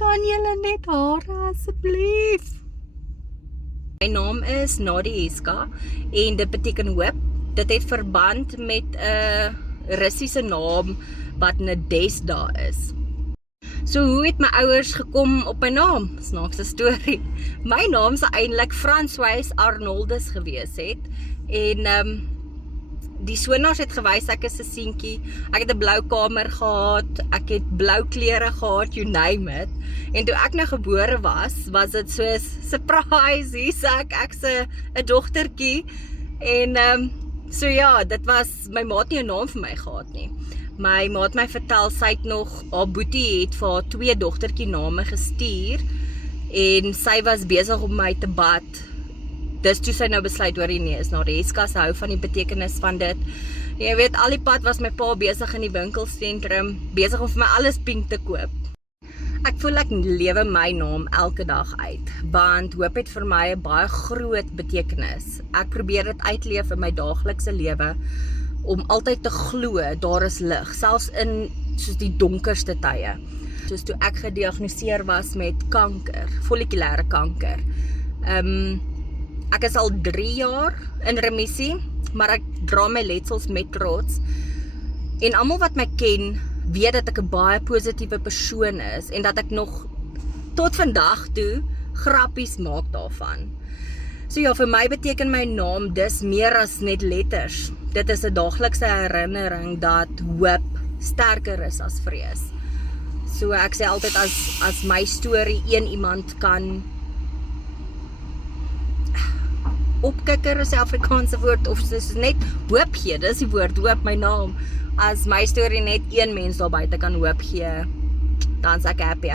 Kan julle net hare asseblief? My naam is Nadieska en dit beteken hoop. Dit het verband met 'n Russiese naam wat Nadezhda is. So hoe het my ouers gekom op my naam? Snaakse storie. My naam sou eintlik François Arnoldus gewees het en die sonaars het gewys ek is 'n seentjie. Ek het 'n blou kamer gehad, ek het blou klere gehad, you name it. En toe ek nou gebore was dit soos surprise, hier's ek's 'n dogtertjie. En so ja, dit was my ma het nie 'n naam vir my gehad nie. My ma het my vertel sy het nog haar boetie het vir haar 2 dogtertjie name gestuur en sy was besig om my te bad. Dis toe sy nou besluit hoor nie is Nadezhda, sy hou van die betekenis van dit. Jy weet, al die pad was my pa besig in die winkelsentrum, besig om vir my alles pink te koop. Ek voel ek lewe my naam elke dag uit, want hoop het vir my 'n baie groot betekenis. Ek probeer dit uitleef in my daaglikse lewe, om altyd te glo, daar is lig, selfs in soos die donkerste tye. Soos toe ek gediagnoseer was met kanker, follikulêre kanker. Ek is al 3 jaar in remissie, maar ek dra my letsels met trots. En almal wat my ken, weet dat ek 'n baie positiewe persoon is en dat ek nog tot vandag toe grappies maak daarvan. So ja, vir my beteken my naam dis meer as net letters. Dit is 'n daaglikse herinnering dat hoop sterker is as vrees. So ek sê altyd as my storie iemand kan opkikker is die Afrikaanse woord, of soos net hoop gee, dis die woord, hoop my naam. As my storie net een mens daar buite kan hoop gee, dan is ek happy.